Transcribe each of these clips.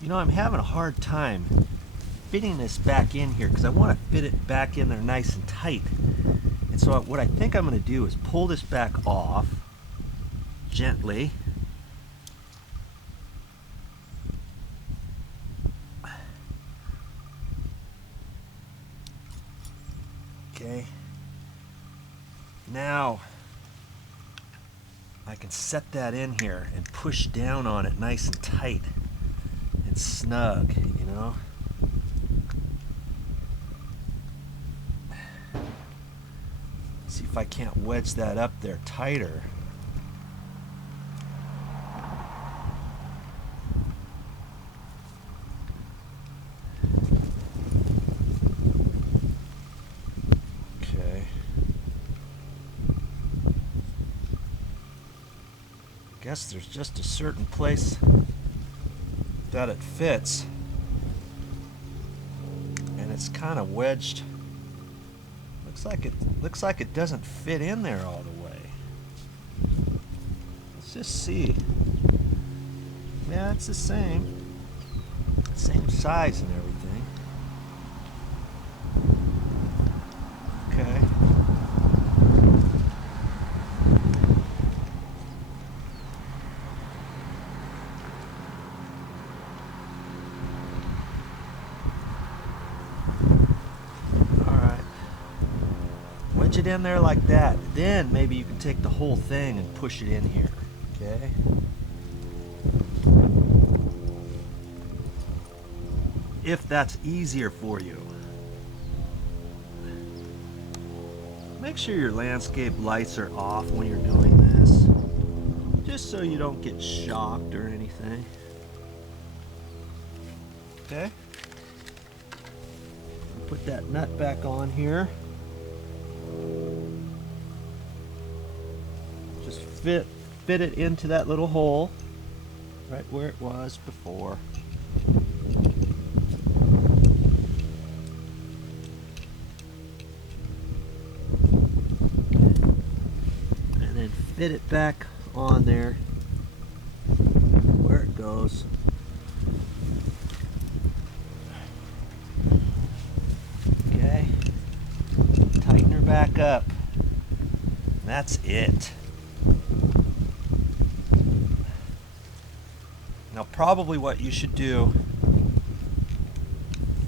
You know, I'm having a hard time fitting this back in here because I want to fit it back in there nice and tight. And so what I think I'm going to do is pull this back off gently. Okay. Now I can set that in here and push down on it nice and tight and snug, you know. See if I can't wedge that up there tighter. Okay. Guess there's just a certain place that it fits, and it's kind of wedged. Looks like it doesn't fit in there all the way. Let's just see. Yeah, it's the same size and everything. Okay. Wedge it in there like that. Then maybe you can take the whole thing and push it in here. Okay. If that's easier for you. Make sure your landscape lights are off when you're doing this, just so you don't get shocked or anything. Okay. Put that nut back on here. Just fit it into that little hole right where it was before. And then fit it back on there where it goes. Okay. Tighten her back up. That's it. Now probably what you should do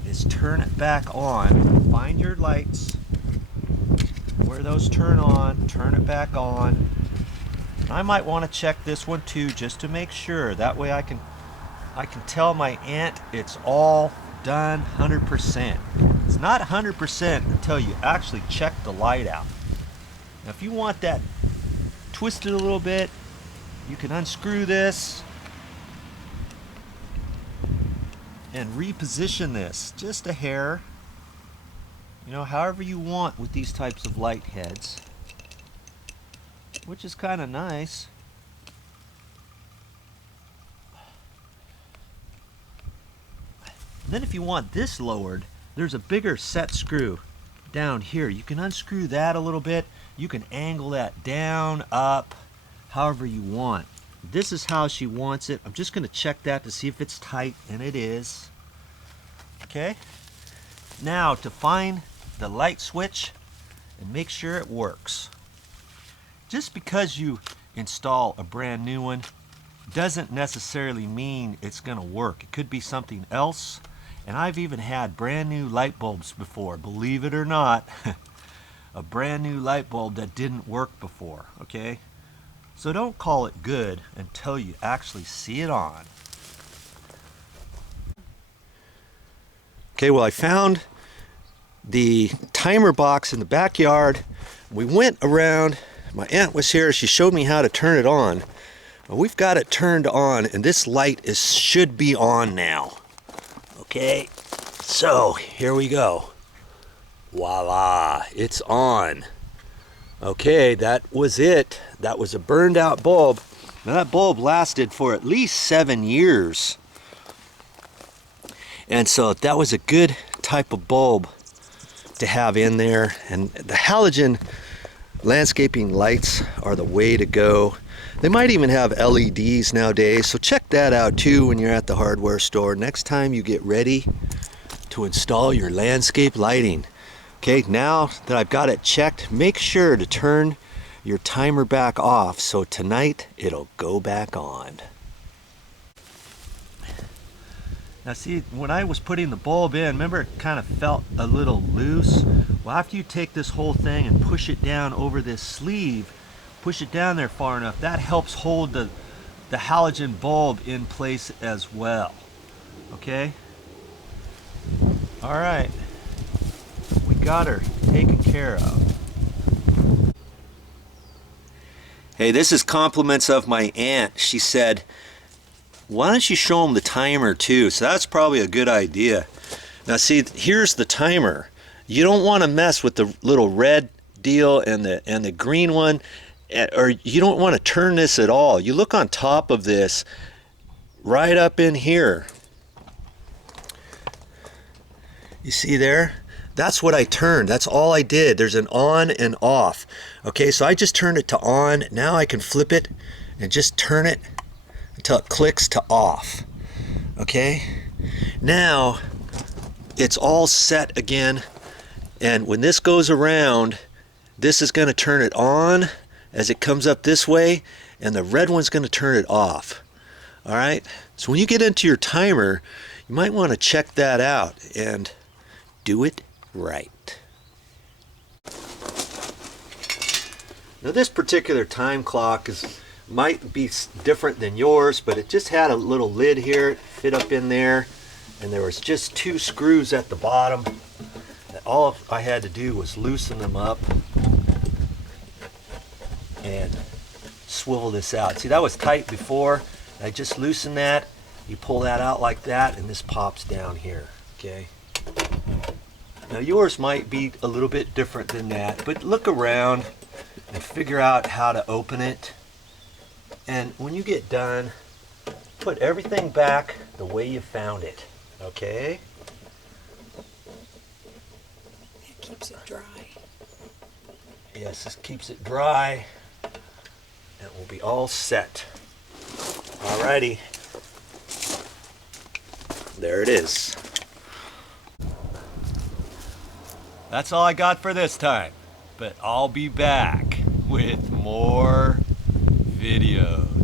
is turn it back on. Find your lights where those turn on, turn it back on. I might want to check this one too just to make sure. That way I can tell my ant it's all done 100%. It's not 100% until you actually check the light out. Now if you want that twisted a little bit, you can unscrew this and reposition this just a hair, you know, however you want with these types of light heads, which is kind of nice. Then if you want this lowered, there's a bigger set screw down here. You can unscrew that a little bit. You can angle that down, up, however you want. This is how she wants it. I'm just going to check that to see if it's tight, and it is. Okay. Now to find the light switch and make sure it works. Just because you install a brand new one doesn't necessarily mean it's going to work. It could be something else. And I've even had brand new light bulbs before, believe it or not. A brand new light bulb that didn't work before, okay? So don't call it good until you actually see it on. Okay, well I found the timer box in the backyard. We went around, my aunt was here, she showed me how to turn it on. We've got it turned on and this light should be on now. Okay, so here we go. Voila, it's on. Okay, that was it. That was a burned out bulb. Now that bulb lasted for at least 7 years. And so that was a good type of bulb to have in there. And the halogen landscaping lights are the way to go. They might even have LEDs nowadays, so check that out too when you're at the hardware store next time you get ready to install your landscape lighting. Okay, now that I've got it checked, make sure to turn your timer back off so tonight it'll go back on. Now see, when I was putting the bulb in, remember it kind of felt a little loose? Well, after you take this whole thing and push it down over this sleeve, push it down there far enough, that helps hold the halogen bulb in place as well. Okay? All right, we got her taken care of. Hey, this is compliments of my aunt. She said, why don't you show them the timer too? So that's probably a good idea. Now see, here's the timer. You don't want to mess with the little red deal and the green one, or you don't want to turn this at all. You look on top of this, right up in here. You see there? That's what I turned. That's all I did. There's an on and off. Okay, so I just turned it to on. Now I can flip it and just turn it until it clicks to off. Okay? Now it's all set again. And when this goes around, this is going to turn it on as it comes up this way, and the red one's going to turn it off. All right? So when you get into your timer, you might want to check that out and do it right. Now this particular time clock might be different than yours, but it just had a little lid here, it fit up in there, and there was just 2 screws at the bottom. All I had to do was loosen them up and swivel this out. See, that was tight before. I just loosened that. You pull that out like that, and this pops down here. Okay. Now yours might be a little bit different than that, but look around and figure out how to open it. And when you get done, put everything back the way you found it. Okay? It keeps it dry. Yes, this keeps it dry. And we'll be all set. Alrighty. There it is. That's all I got for this time, but I'll be back with more videos.